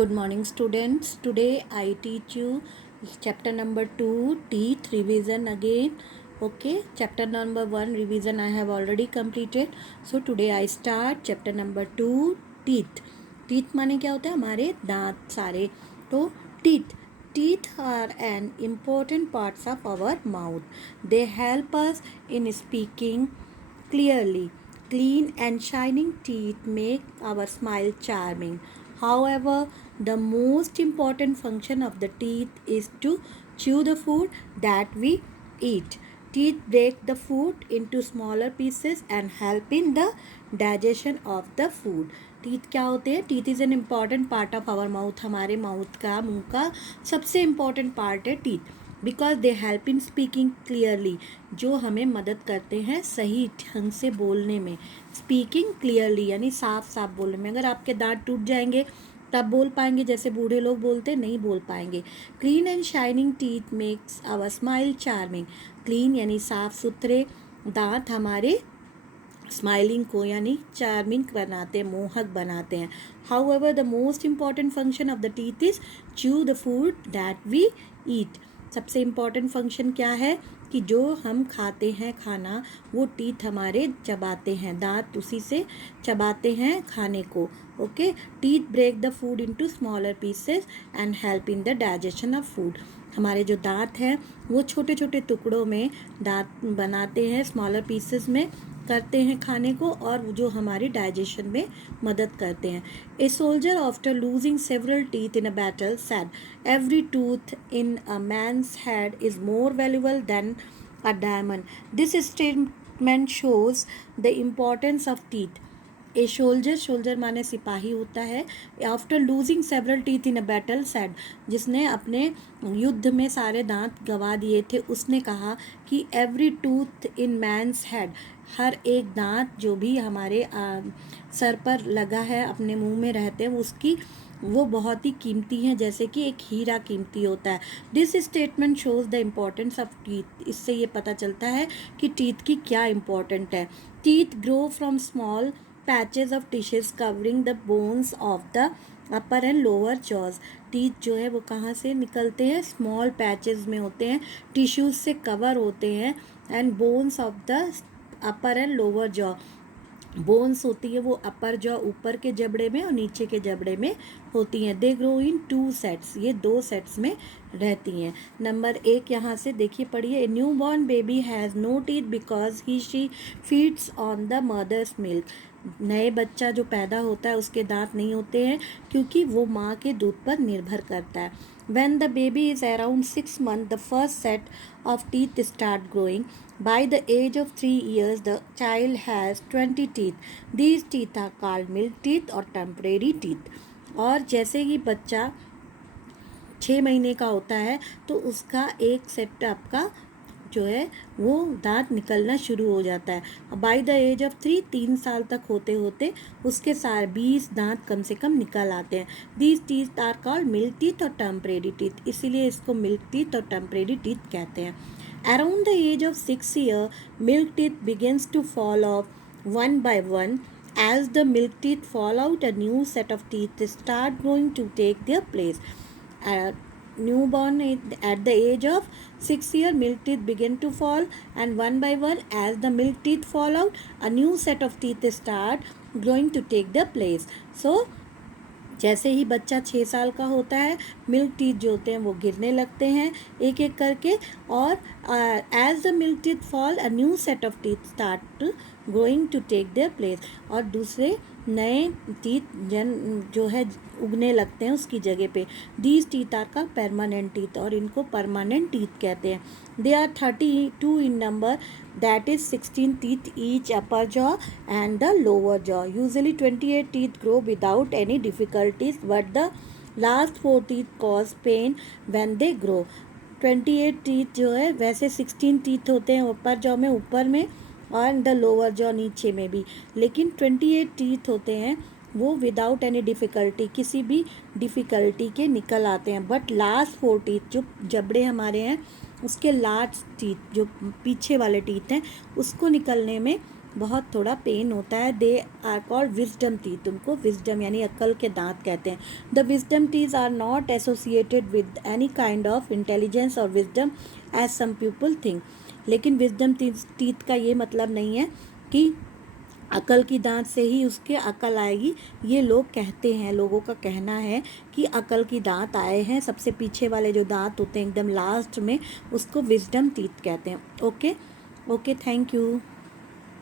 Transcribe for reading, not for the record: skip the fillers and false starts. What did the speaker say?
Good morning, students. Today I teach you chapter number 2, teeth revision again. Okay, chapter number 1 revision I have already completed. So today I start chapter number 2, teeth. Teeth माने क्या होता है? हमारे दांत सारे. तो teeth are an important parts of our mouth. They help us in speaking clearly. Clean and shining teeth make our smile charming. However, the most important function of the teeth is to chew the food that we eat. Teeth break the food into smaller pieces and help in the digestion of the food. Teeth क्या होते हैं? Teeth is an important part of our mouth. हमारे mouth का, मुंह का सबसे important part है teeth. Because they help in speaking clearly, जो हमें मदद करते हैं सही ढंग से बोलने में. स्पीकिंग क्लियरली यानी साफ साफ बोलने में. अगर आपके दांत टूट जाएंगे तब बोल पाएंगे, जैसे बूढ़े लोग बोलते नहीं बोल पाएंगे. Clean and shining teeth makes our smile charming. Clean यानी साफ सुथरे दांत हमारे स्माइलिंग को यानी चार्मिंग बनाते हैं, मोहक बनाते हैं. However the most important function of the teeth is chew the food that we eat. सबसे इम्पॉर्टेंट फंक्शन क्या है कि जो हम खाते हैं खाना, वो टीथ हमारे चबाते हैं, दांत उसी से चबाते हैं खाने को. Okay, teeth break the food into smaller pieces and help in the digestion of food. हमारे जो दांत हैं वो छोटे छोटे टुकड़ों में दांत बनाते हैं, स्मॉलर पीसेस में करते हैं खाने को, और जो हमारी डाइजेशन में मदद करते हैं. A soldier after losing several teeth in a battle said, every tooth in a man's head is more valuable than a diamond. This statement shows the importance of teeth. A soldier माने सिपाही होता है. After losing several teeth in a battle said, जिसने अपने युद्ध में सारे दांत गंवा दिए थे, उसने कहा कि एवरी टूथ इन मैन्स हेड, हर एक दांत जो भी हमारे सर पर लगा है, अपने मुंह में रहते हैं, उसकी वो बहुत ही कीमती हैं, जैसे कि एक हीरा कीमती होता है. This statement shows the importance of teeth. इससे ये पता चलता है कि टीथ की क्या इम्पोर्टेंट है. Teeth grow from small patches of tissues covering the bones of the upper and lower jaws. Teeth जो है वो कहाँ से निकलते हैं? स्मॉल पैचेस में होते हैं, टिश्यूज से कवर होते हैं, and bones of the upper and lower jaw. Bones होती है वो अपर जॉ ऊपर के जबड़े में और नीचे के जबड़े में होती हैं. दे ग्रो इन 2 सेट्स, ये 2 सेट्स में रहती हैं. नंबर 1 यहाँ से देखिए, पढ़िए. A new born baby has no teeth because he she feeds on the mother's milk. नए बच्चा जो पैदा होता है उसके दांत नहीं होते हैं क्योंकि वो माँ के दूध पर निर्भर करता है. When the baby is around 6 months, the first set of teeth start growing. By the age of 3 years, the child has 20 teeth. These teeth are called milk teeth or temporary teeth. और जैसे ही बच्चा 6 महीने का होता है तो उसका एक सेट आपका जो है वो दांत निकलना शुरू हो जाता है. बाय द एज ऑफ 3 साल तक होते होते उसके सारे 20 दांत कम से कम निकल आते हैं. These teeth are called milk teeth और टेम्परेरी टीथ, इसीलिए इसको मिल्क टीथ और टेम्परेरी टीथ कहते हैं. Around the age of 6 year, milk teeth begins to fall off one by one. As the milk teeth fall out, a new set of teeth start growing to take their place. Newborn at the age of 6 year, milk teeth begin to fall, and one by one, as the milk teeth fall out, a new set of teeth start growing to take their place. So जैसे ही बच्चा 6 साल का होता है, milk teeth जो होते हैं वो गिरने लगते हैं एक एक करके, और as the milk teeth fall, a new set of teeth start growing to take their place. और दूसरे नए टीथ जो है उगने लगते हैं उसकी जगह पे. दीज टीथ आर का परमानेंट टीथ, और इनको परमानेंट टीथ कहते हैं. They are 32 in number, that is 16 teeth each upper jaw and the lower jaw. Usually 28 teeth grow without any difficulties, but the last 4 teeth cause pain when they grow. 28 teeth जो है, वैसे 16 teeth होते हैं ऊपर jaw में, ऊपर में, और द लोअर जॉ नीचे में भी, लेकिन 28 teeth होते हैं वो विदाउट एनी डिफ़िकल्टी, किसी भी डिफ़िकल्टी के निकल आते हैं. बट लास्ट 4 टीथ जो जबड़े हमारे हैं उसके लास्ट टीथ जो पीछे वाले टीथ हैं उसको निकलने में बहुत थोड़ा पेन होता है, they are called wisdom teeth, उनको विजडम यानी अक्ल के दांत कहते हैं। The wisdom teeth are not associated with any kind of intelligence और wisdom as some people think. लेकिन विजडम टीथ का ये मतलब नहीं है कि अकल की दांत से ही उसके अकल आएगी, ये लोग कहते हैं, लोगों का कहना है कि अकल की दांत आए हैं, सबसे पीछे वाले जो दांत होते हैं एकदम लास्ट में, उसको विजडम टीथ कहते हैं। Okay okay, thank you.